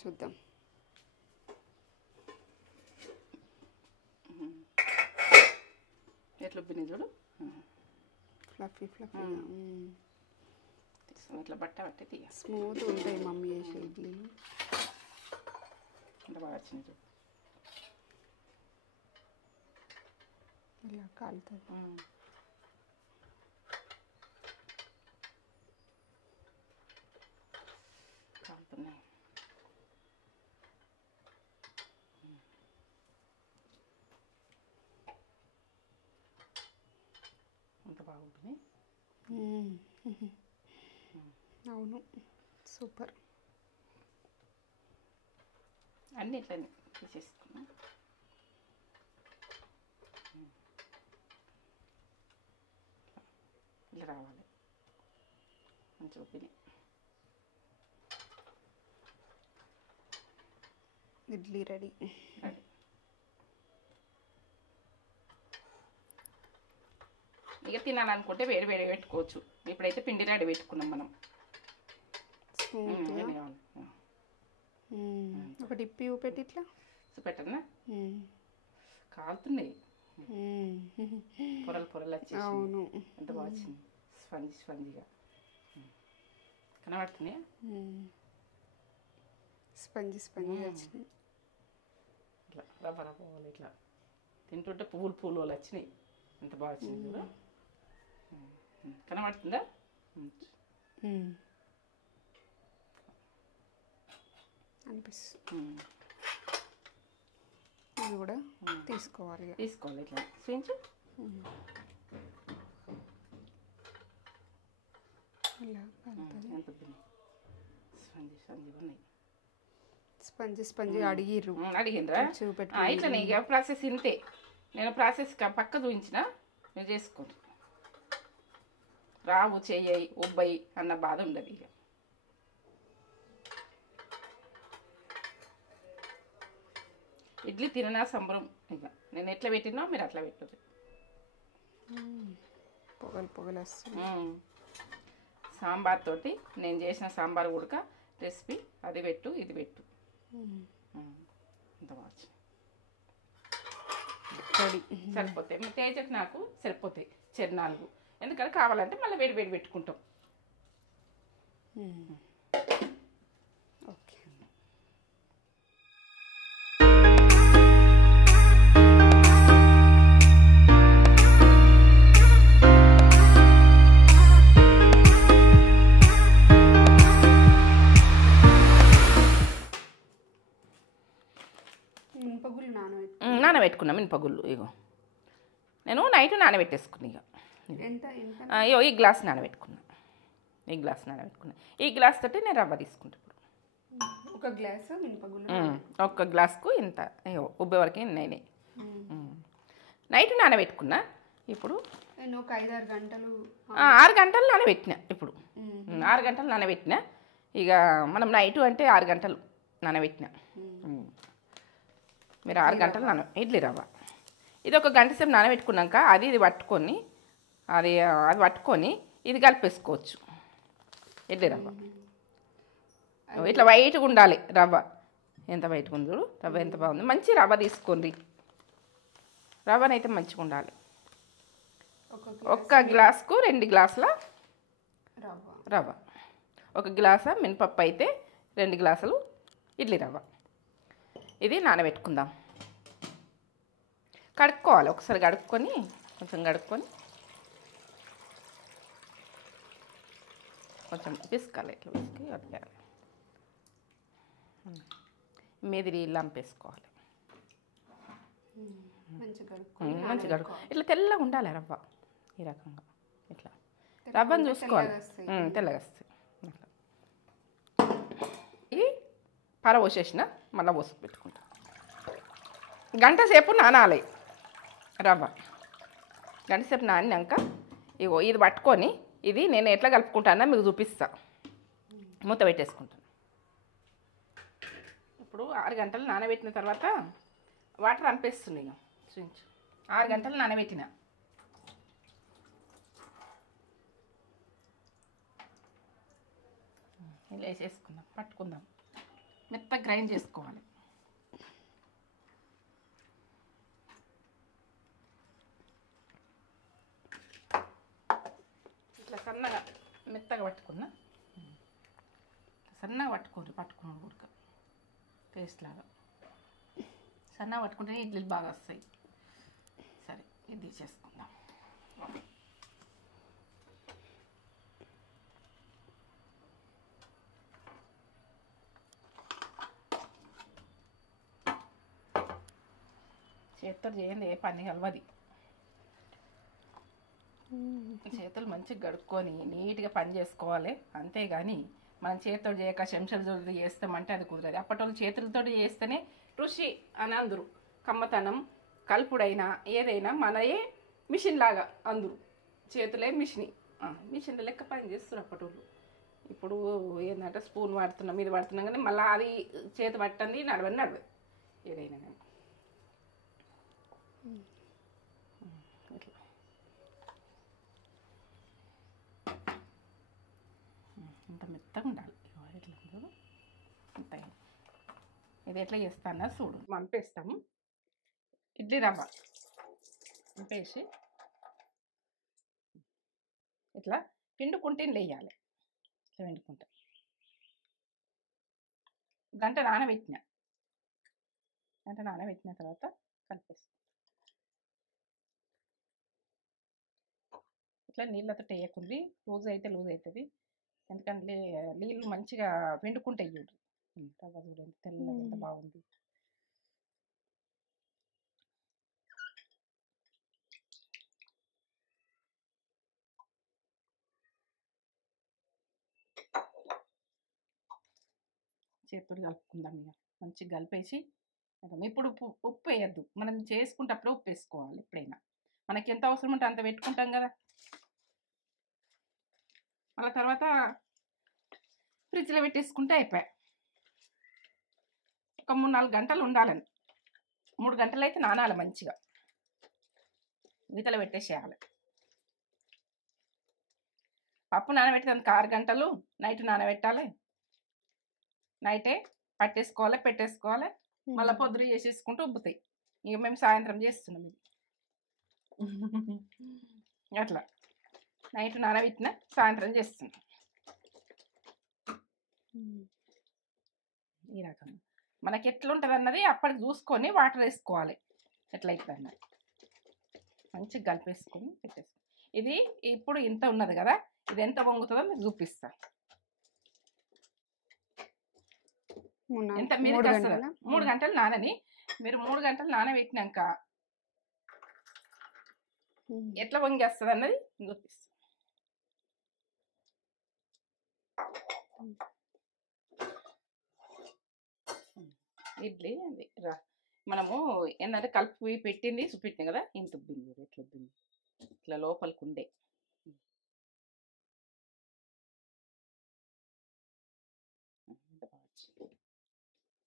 చూద్దాం. ఎట్లా ఉబ్బినాయి చూడు, ఫ్లఫీ ఇట్లా బట్ట పట్టి తీయ. స్మూత్ ఉంటాయి మమ్మీ చేసే ఇడ్లీలు. ఎంత బాగా వచ్చినాయి చూడు. ఇలా కాలుతుంది. కాలుతున్నాయి. ఎంత బాగుంటుంది. అవును, సూపర్. అన్నీ ఇట్లనే తీసేసుకున్నాం. ఇలా రావాలి మంచి ఉప్పిని. ఇడ్లీ రెడీ. ఇక తినాలనుకుంటే వేడి వేడి పెట్టుకోవచ్చు. ఇప్పుడైతే పిండి రెడీ పెట్టుకున్నాం మనం. ఒక డిప్పి పెట్టి ఇట్లా చూపెట్టనా, కాలుతున్నాయి. పొరలు పొరలు వచ్చేసి. అవును, ఎంత బాగా వచ్చింది. స్పంజిగా కనబడుతున్నాయా? స్పంజీ వచ్చినాయి. ఇట్లా రవ్వ రవ్వ ఇట్లా తింటుంటే పువ్వులు వచ్చినాయి. ఎంత బాగా వచ్చింది కదా. కనబడుతుందా? అనిపిస్తుంది. ఇది కూడా తీసుకోవాలి ఇట్లా చూపించు. ఎంత స్పంజీ అడిగిండ్రా ఇట్లా నీకు ప్రాసెస్ ఇంతే. నేను ప్రాసెస్ పక్క చూపించిన, నువ్వు చేసుకోండి. రావు చెయ్యి ఉబ్బయి అన్న బాధ ఉండదు. ఇక ఇడ్లీ తిననా సంబరం. ఇక నేను ఎట్లా పెట్టినా మీరు అట్లా పెట్టదు. పొగలు వస్తుంది. సాంబార్ తోటి నేను చేసిన సాంబార్ ఉడక రెసిపీ అది పెట్టు, ఇది పెట్టు. అంత బాగా సరిపోతాయి. తేజకు నాకు సరిపోతాయి 4. ఎందుకంటే కావాలంటే మళ్ళీ వేడి వేడి పెట్టుకుంటాం. ఓకే. నానబెట్టుకున్నాం మినపగుళ్ళు. ఇగో నేను నైట్ నానబెట్టేసుకున్నా. ఇగో ఈ గ్లాస్ నానబెట్టుకున్నా. ఈ గ్లాస్ తోటి నేను రవ్వ తీసుకుంటా. ఇప్పుడు ఒక గ్లాసు మినపగుళ్ళు, ఒక్క గ్లాస్కు ఇంత ఉబ్బే వరకు ఇన్నైనాయి. నైట్ నానబెట్టుకున్నా. ఇప్పుడు నేను ఒక 5-6 గంటలు 6 గంటలు నానబెట్టినా. ఇప్పుడు 6 గంటలు నానబెట్టినా. ఇక మనం నైట్ అంటే 6 గంటలు నానబెట్టినా. మీరు 6 గంటలు ఇడ్లీ రవ్వ. ఇది ఒక గంట సేపు నానబెట్టుకున్నాక ఇది పట్టుకొని అది పట్టుకొని ఇది కలిపేసుకోవచ్చు. ఇడ్లీ రవ్వ ఇట్లా వైట్గా ఉండాలి. రవ్వ ఎంత వైట్గా ఉంది చూడు. రవ్వ ఎంత బాగుంది. మంచి రవ్వ తీసుకోండి. రవ్వనైతే మంచిగా ఉండాలి. ఒక్క గ్లాస్కు 2 గ్లాసుల రవ్వ. 1 గ్లాసు మినపప్పు అయితే 2 గ్లాసులు ఇడ్లీ రవ్వ. ఇది నానబెట్టుకుందాం. కడుక్కోవాలి. ఒకసారి కడుక్కొని కొంచెం పిసుకాలి. ఇట్లా పిసికి వదిలేయాలి. మెదిరి లంపేసుకోవాలి. మంచిగా కడుక్కో. ఇట్లా తెల్లగా ఉండాలి రవ్వ. ఈ రకంగా ఇట్లా రవ్వను చూసుకోవాలి. తెల్లగా వస్తాయి. ఇది పోసేసిన మళ్ళీ పోసి పెట్టుకుంటా. గంట సేపు నానాలి రవ్వ. గంట సేపు నానినాక ఇగో ఇది పట్టుకొని ఇది నేను ఎట్లా కలుపుకుంటానో మీకు చూపిస్తా. మూత పెట్టేసుకుంటాను. ఇప్పుడు 6 గంటలు నానబెట్టిన తర్వాత వాటర్ అంపేస్తుంది. ఇక చూపించు. 6 గంటలు నానబెట్టిన. ఇలా వేసేసుకుందాం. పట్టుకుందాం. మెత్తగా గ్రైండ్ చేసుకోవాలి. ఇట్లా సన్నగా మెత్తగా పట్టుకున్నా, సన్నగా పట్టుకున్నాడు ఉడక పేస్ట్ లాగా. సన్నగా పట్టుకుంటే ఇడ్లీలు బాగా వస్తాయి. సరే ఇది తీసేసుకుందాం. చేతితో చేయండి, ఏ పని కలవది. చేతులు మంచిగా గడుక్కొని నీట్గా పని చేసుకోవాలి. అంతేగాని మనం చేతితో చేయక చెంచాలతో చేస్తామంటే అది కుదరదు. అప్పటి వాళ్ళు చేతులతో చేస్తేనే రుచి అని అందరు. కమ్మతనం కలుపుడైనా ఏదైనా మనయే మిషన్ లాగా అందరు. చేతులే మిషన్ లెక్క పని చేస్తారు అప్పటి వాళ్ళు. ఇప్పుడు ఏంటంటే స్పూన్ వాడుతున్నాం, ఇది వాడుతున్నాం, కానీ మళ్ళీ అది చేతి పట్టండి నడవదు ఏదైనా కానీ. ఇట్లా ఇంత మెత్తగా ఉండాలి. ఎట్లా అంత ఇది ఎట్లా చేస్తానా చూడు. మంపేస్తాము ఇడ్లీ రవ్వ మంపేసి ఇట్లా పిండుకుంటే వేయాలి. ఇట్లా పిండుకుంటా గంట నానబెట్టిన తర్వాత కలిపేస్తాం. ఇట్లా నీళ్ళతో వేయకుంది, లూజ్ అయితే లూజ్ అవుతుంది. ఎందుకంటే నీళ్ళు మంచిగా పిండుకుంటాయి. చూడు రవ్వ చూడండి తెల్లగా ఎంత బాగుంది. చేతులు కలుపుకుందాం. ఇక మంచిగా కలిపేసి ఇప్పుడు ఉప్పు వేయద్దు. మనం చేసుకుంటప్పుడు ఉప్పు వేసుకోవాలి. ఎప్పుడైనా మనకి ఎంత అవసరం ఉంటే అంత పెట్టుకుంటాం కదా. మళ్ళీ తర్వాత ఫ్రిడ్జ్లో పెట్టేసుకుంటే అయిపోయాయి. ఒక 3-4 గంటలు ఉండాలని. 3 గంటలు అయితే నానాలి మంచిగా. గీతలో పెట్టేసేయాలి. పప్పు నానబెట్టేదానికి 6 గంటలు నైట్ నానబెట్టాలి. నైటే పట్టేసుకోవాలి, పెట్టేసుకోవాలి. మళ్ళీ పొద్దున చేసేసుకుంటూ ఉబ్బుతాయి. ఇక మేము సాయంత్రం చేస్తున్నాం ఇది. అట్లా నైట్ నానబెట్టిన సాయంత్రం చేస్తున్నాం. ఈ రకంగా మనకి ఎట్లుంటుంది అన్నది అప్పటికి చూసుకొని వాటర్ వేసుకోవాలి. ఎట్లయితుంది అన్నది మంచిగా కలిపేసుకొని పెట్టేసుకో. ఇది ఇప్పుడు ఇంత ఉన్నది కదా, ఇది ఎంత పొంగుతుందో మీకు చూపిస్తా. ఎంత మీరు 3 గంటలు నానని, మీరు 3 గంటలు నానబెట్టినాక ఎట్లా పొంగేస్తుంది అన్నది చూపిస్తా. ఇడ్లీ అది మనము ఏంటంటే కలిపి పెట్టింది చూపెట్టినాం కదా, ఇంత ఉబ్బింది. ఎట్లా ఉబ్బింది ఇట్లా లోపలికి ఉండే.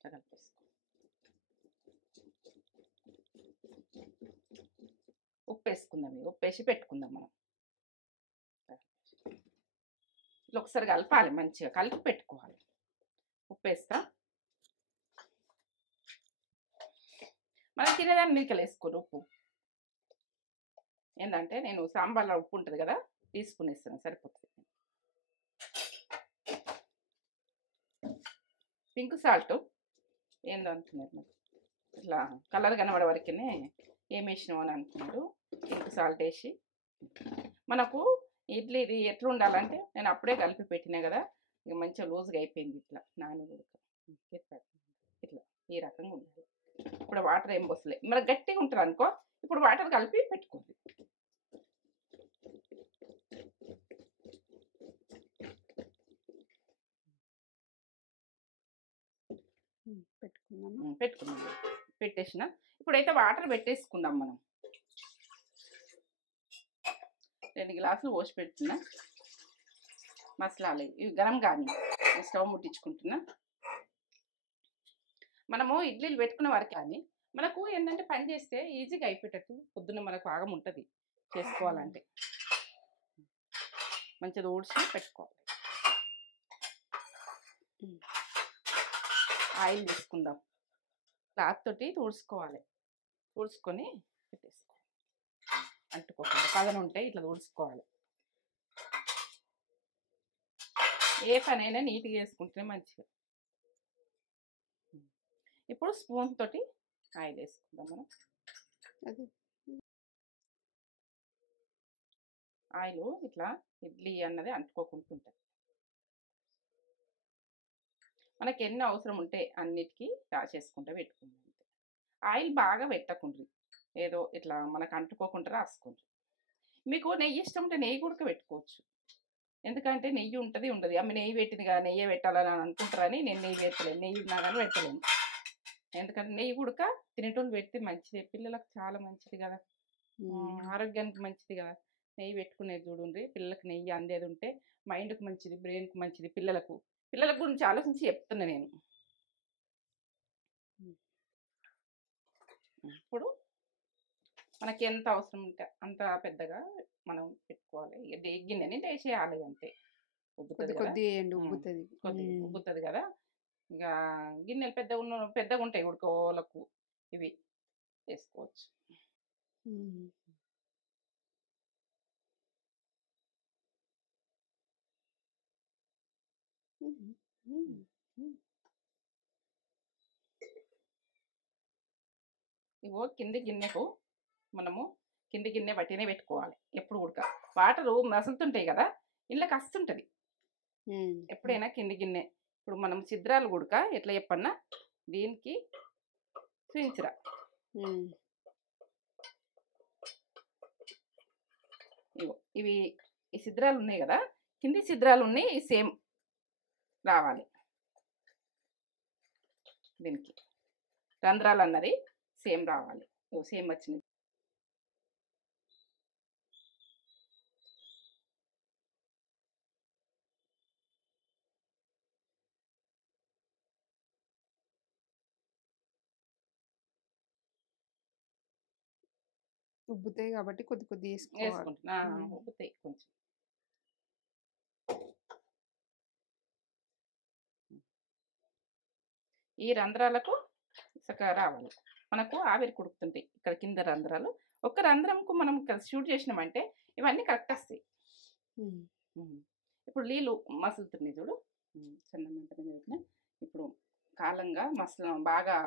కలిపేసుకో. ఉప్పు వేసుకుందాం. ఉప్పు వేసి పెట్టుకుందాం మనం. ఇట్లా ఒకసారి కలపాలి, మంచిగా కలిపి పెట్టుకోవాలి. ఉప్పు వేస్తా. మనం తినేదాన్ని మీదకి వేసుకోరు ఉప్పు. ఏంటంటే నేను సాంబార్లో ఉప్పు ఉంటుంది కదా, తీసుకునేస్తాను, సరిపోతుంది. పింక్ సాల్ట్ ఏందో అనుకున్నారు మరి, ఇట్లా కలర్ కనబడే వరకునే ఏం వేసినావు అని అనుకున్నాడు. పింక్ సాల్ట్ వేసి మనకు ఇడ్లీ ఇది ఎట్లా ఉండాలంటే నేను అప్పుడే కలిపి పెట్టినా కదా, ఇక మంచిగా లూజ్గా అయిపోయింది. ఇట్లా నాని ఉడక ఇట్లా ఈ రకంగా ఉండాలి. ఇప్పుడు వాటర్ ఏం పోసలే, మరి గట్టిగా ఉంటుంది అనుకో. ఇప్పుడు వాటర్ కలిపి పెట్టుకోండి. పెట్టుకున్నాం పెట్టేసిన. ఇప్పుడైతే వాటర్ పెట్టేసుకుందాం మనం. 2 గ్లాసులు పోసి పెడుతున్నా. మసాలాలు ఇవి గరం కానీ స్టవ్ ముట్టించుకుంటున్నా. మనము ఇడ్లీలు పెట్టుకున్న వరకు కానీ మనకు ఏంటంటే పని చేస్తే ఈజీగా అయిపోయేటట్టు పొద్దున్న మనకు ఆగం ఉంటుంది చేసుకోవాలంటే. మంచిగా ఊడ్చి పెట్టుకోవాలి. ఆయిల్ తీసుకుందాం. క్లాత్ తోటి తుడుచుకోవాలి. తుడుచుకొని పెట్టేసుకోవాలి. అంటుకోకుండా పదన ఉంటే ఇట్లా తుడుచుకోవాలి. ఏ పనైనా నీట్గా వేసుకుంటేనే మంచిగా. ఇప్పుడు స్పూన్ తోటి ఆయిల్ వేసుకుందాం మనం. అది ఆయిల్ ఇట్లా ఇడ్లీ అన్నది అంటుకోకుండా ఉంటుంది. మనకి ఎన్ని అవసరం ఉంటే అన్నిటికీ రాసేసుకుంటే పెట్టుకుందాం. అంతే. ఆయిల్ బాగా పెట్టకుండ్రి, ఏదో ఇట్లా మనకు అంటుకోకుండా రాసుకోండి. మీకు నెయ్యి ఇష్టం ఉంటే నెయ్యి కూడా పెట్టుకోవచ్చు. ఎందుకంటే నెయ్యి ఉంటుంది ఉండదు. అమ్మ నెయ్యి పెట్టింది కదా, నెయ్యి పెట్టాలని అనుకుంటారని నేను నెయ్యి పెట్టలేను. నెయ్యి ఉన్నా కానీ పెట్టలేను. ఎందుకంటే నెయ్యి ఉడక తినేటోళ్ళు పెడితే మంచిది, పిల్లలకు చాలా మంచిది కదా, ఆరోగ్యానికి మంచిది కదా. నెయ్యి పెట్టుకునేది చూడండి. పిల్లలకు నెయ్యి అందేది ఉంటే మైండ్కి మంచిది, బ్రెయిన్కి మంచిది. పిల్లల గురించి ఆలోచించి చెప్తున్నా నేను. ఇప్పుడు మనకి ఎంత అవసరం ఉంటే అంత పెద్దగా మనం పెట్టుకోవాలి. గిన్నెని వేసేయాలి అంతే. ఉబ్బుతుంది కదా, కొద్ది వేయండి, ఉబ్బుతుంది. కొద్దిగా ఉబ్బుతుంది కదా. ఇక గిన్నెలు పెద్దగా ఉంటాయి ఉడకోలకు, ఇవి వేసుకోవచ్చు. ఇవో కింది గిన్నెకు మనము కింది గిన్నె బట్టినే పెట్టుకోవాలి. ఎప్పుడు ఉడక వాటరు మసులుతుంటాయి కదా, ఇళ్ళకి వస్తుంటుంది ఎప్పుడైనా కింది గిన్నె. ఇప్పుడు మనం సిద్రాలు ఉడక ఎట్లా చెప్పన్నా దీనికి చూయించరా. ఇవి ఈ సిద్రాలు ఉన్నాయి కదా, కింది సిద్రాలు ఉన్నాయి, సేమ్ రావాలి. దీనికి రంధ్రాలు అన్నది సేమ్ రావాలి. సేమ్ వచ్చింది. ఉబ్బుతాయి కాబట్టి కొద్ది వేసుకుంటున్నా. ఉబ్బుతాయి కొంచెం. ఈ రంధ్రాలకు చక్కగా రావాలి. మనకు ఆవిరి కుడుకుతుంటాయి ఇక్కడ కింద రంధ్రాలు. ఒక్క రంధ్రంకు మనం షూట్ చేసినామంటే ఇవన్నీ కరెక్ట్ వస్తాయి. ఇప్పుడు నీళ్ళు మసులుతున్నాయి చూడు, సన్న మంట మీద పెట్టిన. ఇప్పుడు కాలంగా బాగా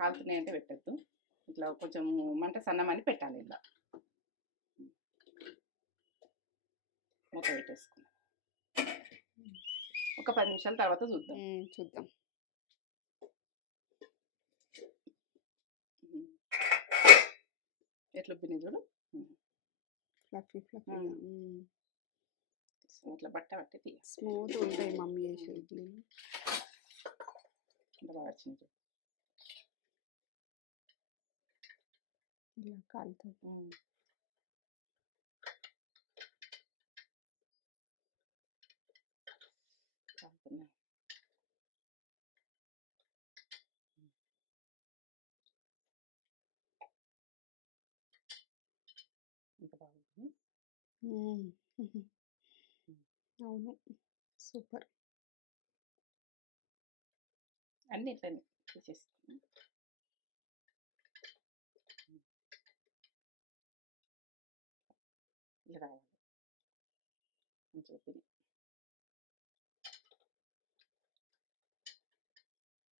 కాలుతున్నాయంటే పెట్టద్దు. ఇట్లా కొంచెం మంట సన్నమని పెట్టాలి. ఇలా మూత పెట్టేసుకున్నాం. ఒక 10 నిమిషాల తర్వాత చూద్దాం. ఎట్లా ఉబ్బినాయి చూడు, ఇట్లా బట్ట పట్టి స్మూత్ ఉంటాయి మమ్మీ చేసే ఇడ్లీ. బాగా వచ్చింది. ఇలా కాలుతుంది. ఇంత బాగుంది. అవును, సూపర్. అన్నీ ఇట్లనే చేసేసుకున్నాం. ఇలా రావాలి మంచిగా తిని.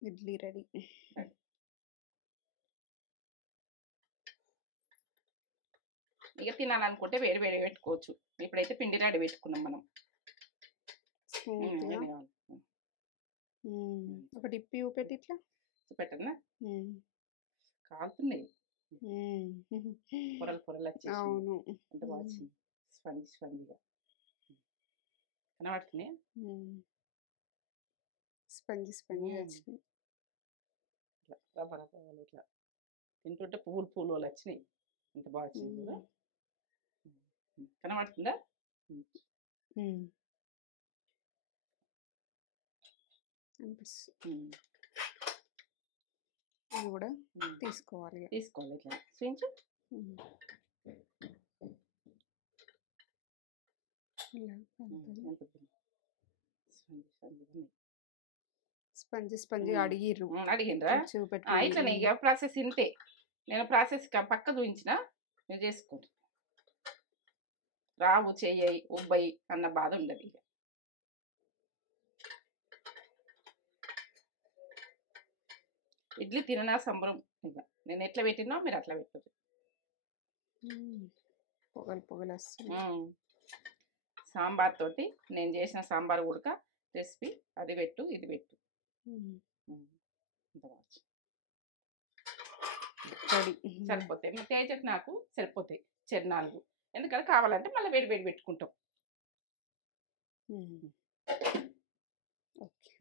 ఇడ్లీ రెడీ. ఇక తినాలనుకుంటే వేడి వేడి పెట్టుకోవచ్చు. ఇప్పుడైతే పిండి రెడీ పెట్టుకున్నాం మనం. ఒకటి ఇప్పి పెట్టి ఇట్లా పెట్టనా, కాలుతున్నాయి. పొరలు వచ్చేసి. అవును, ఎంత బాగా వచ్చింది. స్పంజిగా కనబడుతున్నాయి. స్పంజి వచ్చినాయి. ఇట్లా రబ్బర్ ఇట్లా తింటుంటే పువ్వులు వచ్చినాయి. ఎంత బాగా వచ్చింది కూడా. కనబడుతుందా? ఇది కూడా తీసుకోవాలి. ఇట్లా చూపించు. స్పంజి స్పంజి అడిగిర్రు అడిగిండ్రా చూపెట్టుకుని ఇట్లనే ఇక ప్రాసెస్ ఇంతే. నేను ప్రాసెస్ పక్క చూపించిన, మీరు చేసుకోండి. రావు చెయ్యి ఉబ్బయి అన్న బాధ ఉండదు ఇక. ఇడ్లీ తిననా సంబరం ఇక. నేను ఎట్లా పెట్టినా మీరు అట్లా పెట్టరు. పొగలు పొగలు వస్తుంది. సాంబార్ తోటి నేను చేసిన సాంబార్ ఉడక రెసిపీ అది పెట్టు ఇది పెట్టు సరిపోతాయి. తేజకు నాకు సరిపోతాయి 4. ఎందుకంటే కావాలంటే మళ్ళీ వేడి వేడి పెట్టుకుంటాం. ఓకే.